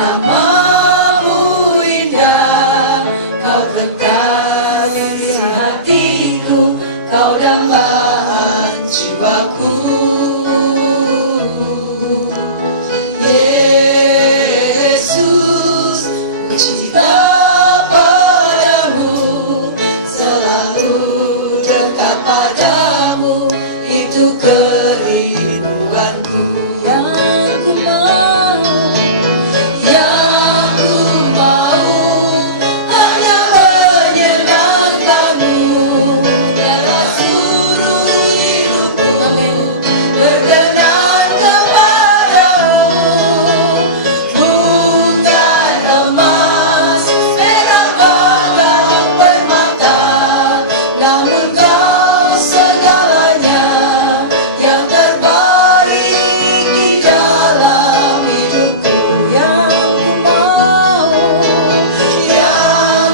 Namamu indah, kau kekasih hatiku, kau dambaan jiwaku. Yesus, ku cinta padamu, selalu dekat padamu, itu kerinduanku. Yang ku mau hanya menyenangkanmu, biarlah seluruh hidupku berkenan kepadamu. Bukan emas, perak, bahkan permata, namun kau segalanya yang terbaik di dalam hidupku. Yang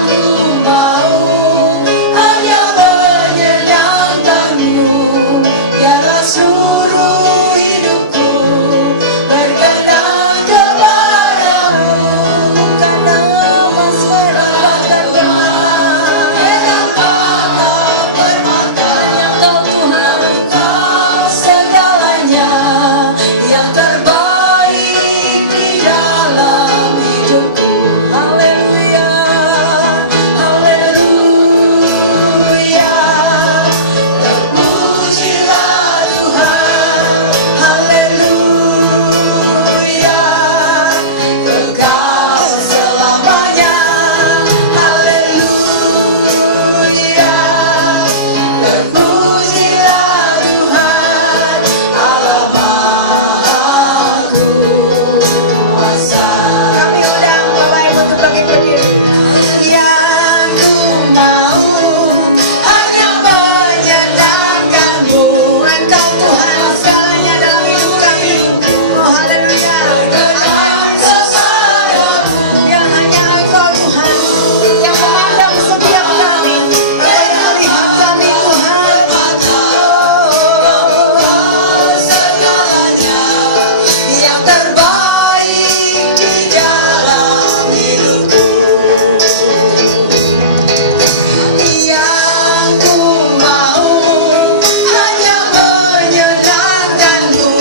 ku mau hanya menyenangkanmu, biarlah seluruh hidupku berkenan kepadamu. Bukan emas, perak, bahkan permata, Kau Tuhan, Kau segalanya yang terbaik di dalam hidupku. Haleluya, haleluya, terpujilah Tuhan. Haleluya, kekal selamanya. Haleluya, terpujilah Tuhan, Allah Maha Kuasa. Kami undang Bapak Ibu untuk bangkit berdiri. Yang ku mau hanya menyenangkanmu, Engkau Tuhan segalanya dalam hidup kami. Oh haleluya, berkenan kepadamu, yang hanya Engkau Tuhan yang memandang setiap kami, yang melihat kami Tuhan. Oh segalanya yang terbaik di dalam hidupku. Yang ku mau hanya menyenangkanmu,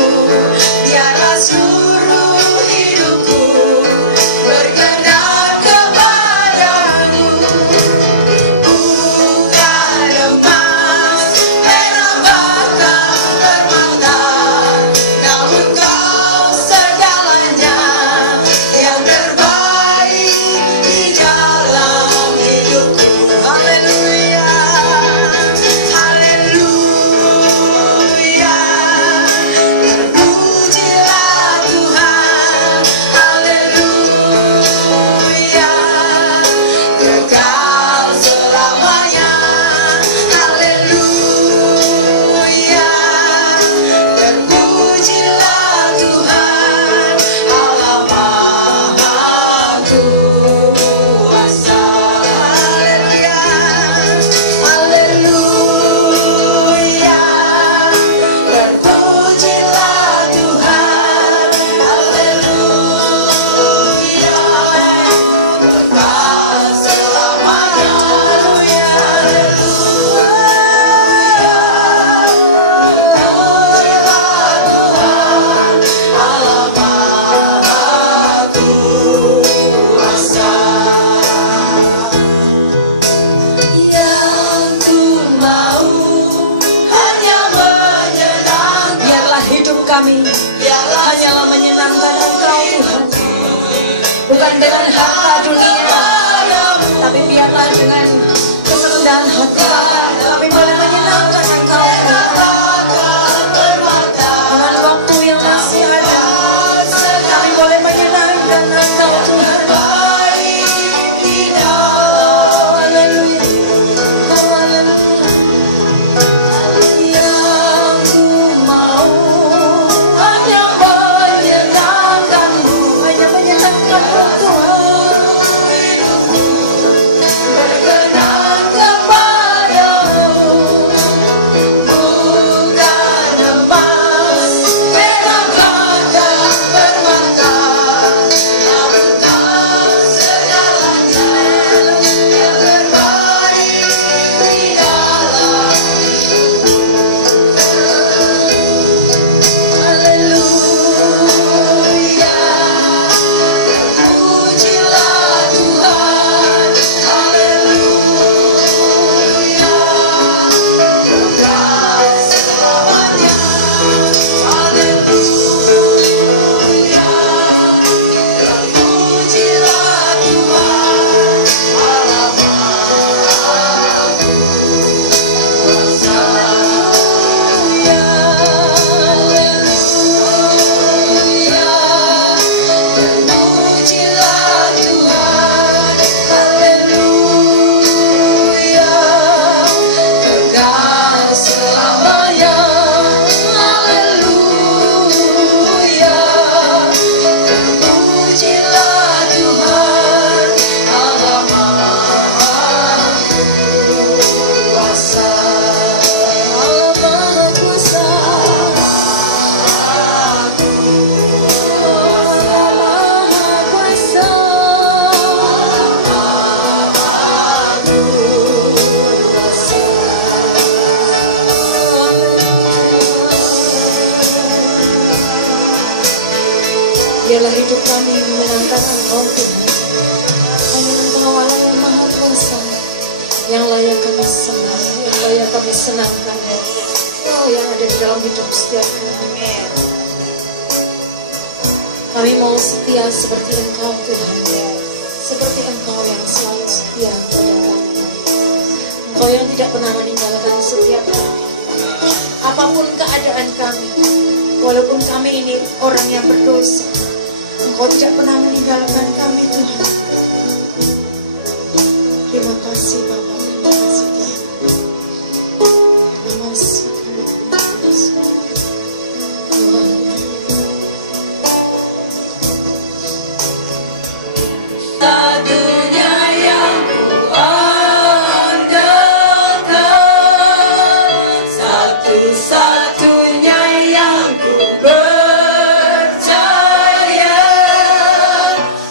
biarlah seluruh hidupku berkenan kepadamu. Bukan emas, perak, bahkan permata, namun kau segalanya yang terbaik di dalam hidupku. Haleluya, haleluya, terpujilah Tuhan. Haleluya, kekal selamanya. Haleluya, terpujilah Tuhan, Allah Maha Kuasa. Haleluya, haleluya, terpujilah Tuhan. Haleluya, kekal selamanya. Haleluya, terpujilah Tuhan, Allah Maha Kuasa. Yang ku mau hanya menyenangkan, biarlah hidup kami hanyalah menyenangkan Engkau Tuhan, bukan dengan harta dunia, tapi biarlah dengan kerendahan hati kami boleh menyenangkan Engkau Tuhan. Dengan waktu yang masih ada, kami boleh menyenangkan Engkau Tuhan. Oh, haleluya, oh, haleluya. Yang ku mau hanya menyenangkanmu, hanya menyenangkanmu Tuhan. Berkenan kepadamu. Biarlah hidup kami menyenangkan Engkau Tuhan. Hanya Engkau Allah yang Maha Kuasa, yang layak kami senang, yang layak kami senangkan. Oh, yang ada di dalam hidup setiap kami. Kami mau setia seperti Engkau Tuhan, seperti Engkau yang selalu setia kepada kami. Engkau yang tidak pernah meninggalkan setiap kami. Apapun keadaan kami, walaupun kami ini orang yang berdosa, Engkau tidak pernah meninggalkan kami Tuhan. Terima kasih Bapa, terima kasih Tuhan. Terima kasih Tuhan. Satunya yang kuandalkan, satu-satunya yang ku percaya,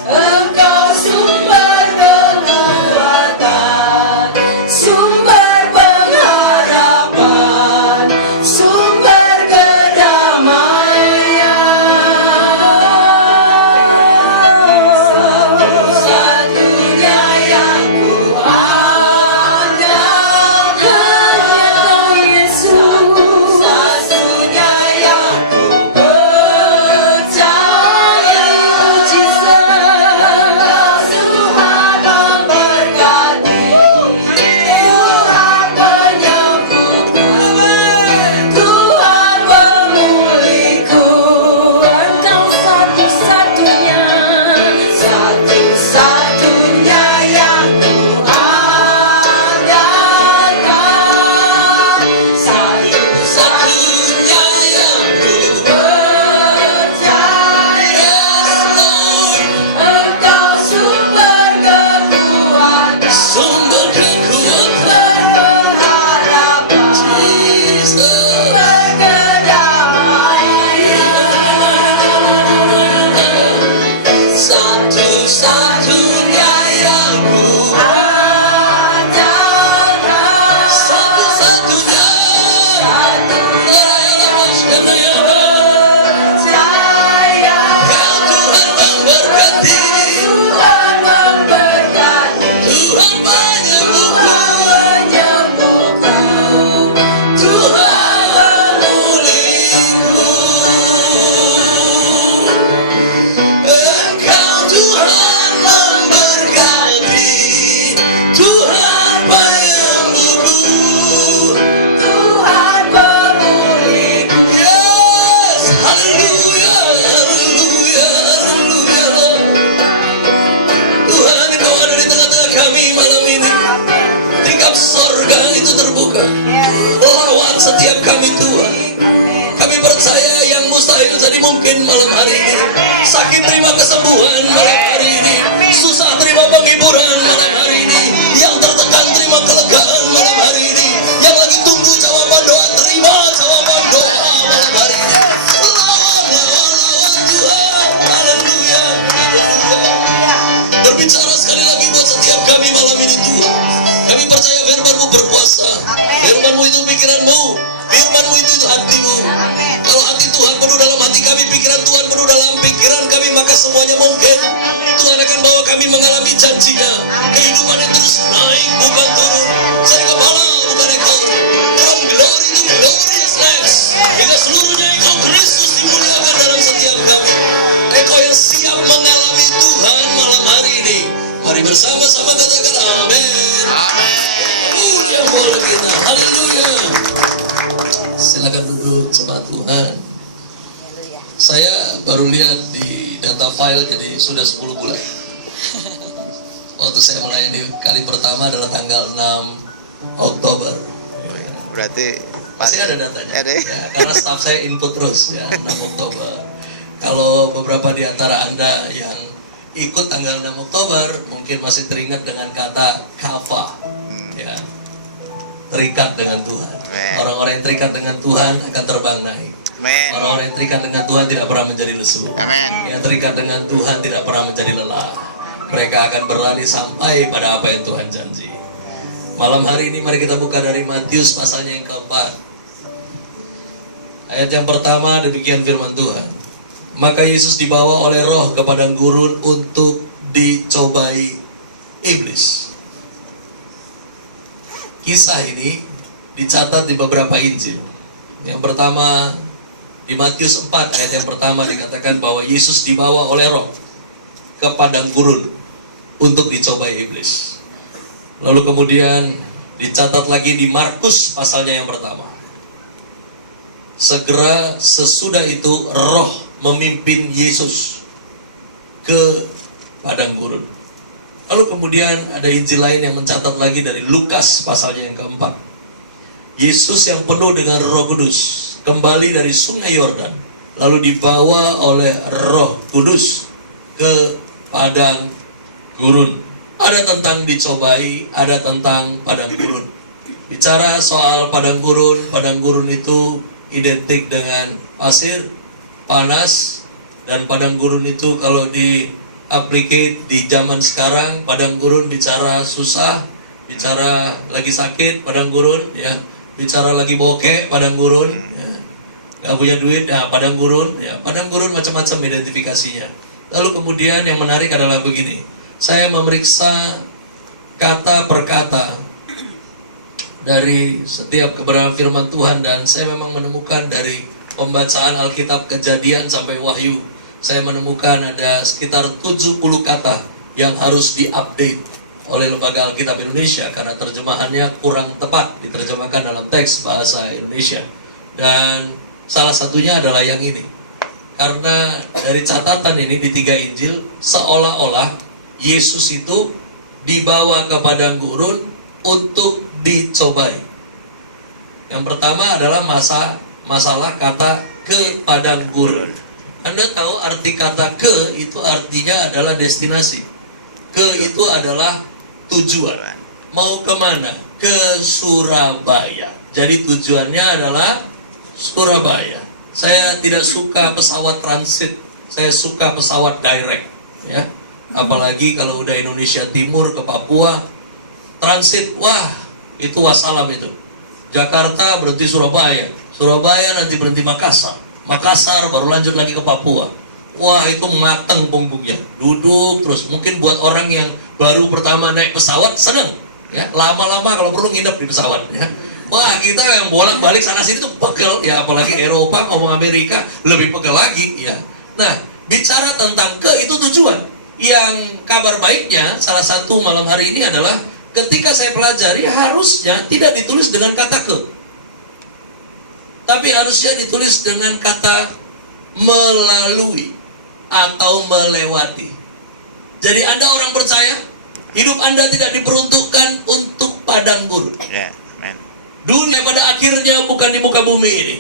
Engkau sumber kekuatan, sumber pengharapan, sumber kedamaian. Satu-satunya yang ku andalkan, hanya Kau Yesus. Satu-satunya yang ku percaya, mujizat Tuhan memberkati, Tuhan menyembuhku, Tuhan memulihku. Engkau satu-satunya, satu-satunya yang ku andalkan, satu-satunya yang ku percaya. Engkau sumber kekuatan, sumber pengharapan, sumber kedamaian. Satu-satunya yang ku andalkan, satu-satunya, satunya yang percaya. Tuhan memberkati, Tuhan memberkati, Tuhan menyembuhku, Tuhan memulihku. Engkau Tuhan memberkati, Tuhan penyembuhku, Tuhan memulihku. Yes, haleluya, haleluya, haleluya. Tuhan, Engkau ada di tengah-tengah kami malam ini. Tingkap sorga itu terbuka lewat setiap kami Tuhan. Kami percaya yang mustahil jadi mungkin malam hari ini. Sakit terima kesembuhan malam hari ini. Susah terima penghiburan malam hari ini. Yang tertekan terima kelegaan malam hari ini. Yang lagi tunggu jawaban doa, terima jawaban doa malam hari ini. Lawan Tuhan. Haleluya, haleluya. Berbicara sekali lagi buat setiap kami malam ini Tuhan. Kami percaya firman-Mu berkuasa. Firman-Mu itu pikiran-Mu, firman-Mu itu hatimu. Kalau hati Tuhan penuh dalam hati kami, pikiran Tuhan penuh dalam pikiran kami, maka semuanya mungkin. Tuhan akan bawa kami mengalami janjinya. Kehidupan yang terus naik, bukan turun. Dari kepala, bukan ekor. From glory to glorious next. Hingga seluruhnya Engkau Kristus dimuliakan dalam setiap kami. Engkau yang siap mengalami Tuhan malam hari ini. Mari bersama-sama katakan amin. Yang boleh kita, haleluya. Silakan duduk jemaat Tuhan. Saya baru lihat di data file, jadi sudah 10 bulan. Waktu saya melayani kali pertama adalah tanggal 6 Oktober. Berarti Pasti ada datanya. Ada. Ya, karena staff saya input terus ya, 6 Oktober. Kalau beberapa di antara Anda yang ikut tanggal 6 Oktober mungkin masih teringat dengan kata kava. Ya. Terikat dengan Tuhan. Orang-orang yang terikat dengan Tuhan akan terbang naik. Orang-orang yang terikat dengan Tuhan tidak pernah menjadi lesu. Yang terikat dengan Tuhan tidak pernah menjadi lelah. Mereka akan berlari sampai pada apa yang Tuhan janji. Malam hari ini mari kita buka dari Matius pasalnya yang keempat. Ayat yang pertama demikian firman Tuhan. Maka Yesus dibawa oleh Roh ke padang gurun untuk dicobai iblis. Kisah ini dicatat di beberapa Injil. Yang pertama di Matius 4 ayat yang pertama dikatakan bahwa Yesus dibawa oleh Roh ke padang gurun untuk dicobai iblis. Lalu kemudian dicatat lagi di Markus pasalnya yang pertama. Segera sesudah itu Roh memimpin Yesus ke padang gurun. Lalu kemudian ada Injil lain yang mencatat lagi dari Lukas pasalnya yang keempat. Yesus yang penuh dengan Roh Kudus kembali dari sungai Yordan, lalu dibawa oleh Roh Kudus ke padang gurun. Ada tentang dicobai, ada tentang padang gurun. Bicara soal padang gurun itu identik dengan pasir, panas, dan padang gurun itu kalau di applicate di zaman sekarang, padang gurun bicara susah, bicara lagi sakit, padang gurun, ya, bicara lagi bokeh, padang gurun, ya, nggak punya duit, ya, padang gurun, ya, padang gurun macam-macam identifikasinya. Lalu kemudian yang menarik adalah begini, saya memeriksa kata per kata dari setiap kebenaran firman Tuhan, dan saya memang menemukan dari pembacaan Alkitab Kejadian sampai Wahyu, saya menemukan ada sekitar 70 kata yang harus diupdate oleh Lembaga Alkitab Indonesia karena terjemahannya kurang tepat diterjemahkan dalam teks bahasa Indonesia. Dan salah satunya adalah yang ini. Karena dari catatan ini di 3 Injil, seolah-olah Yesus itu dibawa ke padang gurun untuk dicobai. Yang pertama adalah masalah kata ke padang gurun. Anda tahu arti kata ke itu artinya adalah destinasi. Ke itu adalah tujuan. Mau kemana? Ke Surabaya. Jadi tujuannya adalah Surabaya. Saya tidak suka pesawat transit. Saya suka pesawat direct, ya. Apalagi kalau udah Indonesia Timur ke Papua, transit, wah, itu wassalam itu. Jakarta berhenti Surabaya, Surabaya nanti berhenti Makassar, Makassar baru lanjut lagi ke Papua. Wah, itu mateng punggungnya, duduk terus. Mungkin buat orang yang baru pertama naik pesawat seneng, ya, lama-lama kalau perlu nginep di pesawat, ya. Wah, kita yang bolak-balik sana sini tuh pegel, ya, apalagi Eropa, ngomong Amerika lebih pegel lagi, ya. Nah, bicara tentang ke itu tujuan. Yang kabar baiknya salah satu malam hari ini adalah ketika saya pelajari harusnya tidak ditulis dengan kata ke, tapi harusnya ditulis dengan kata melalui atau melewati. Jadi Anda orang percaya, hidup Anda tidak diperuntukkan untuk padang gurun. Dunia pada akhirnya bukan di muka bumi ini.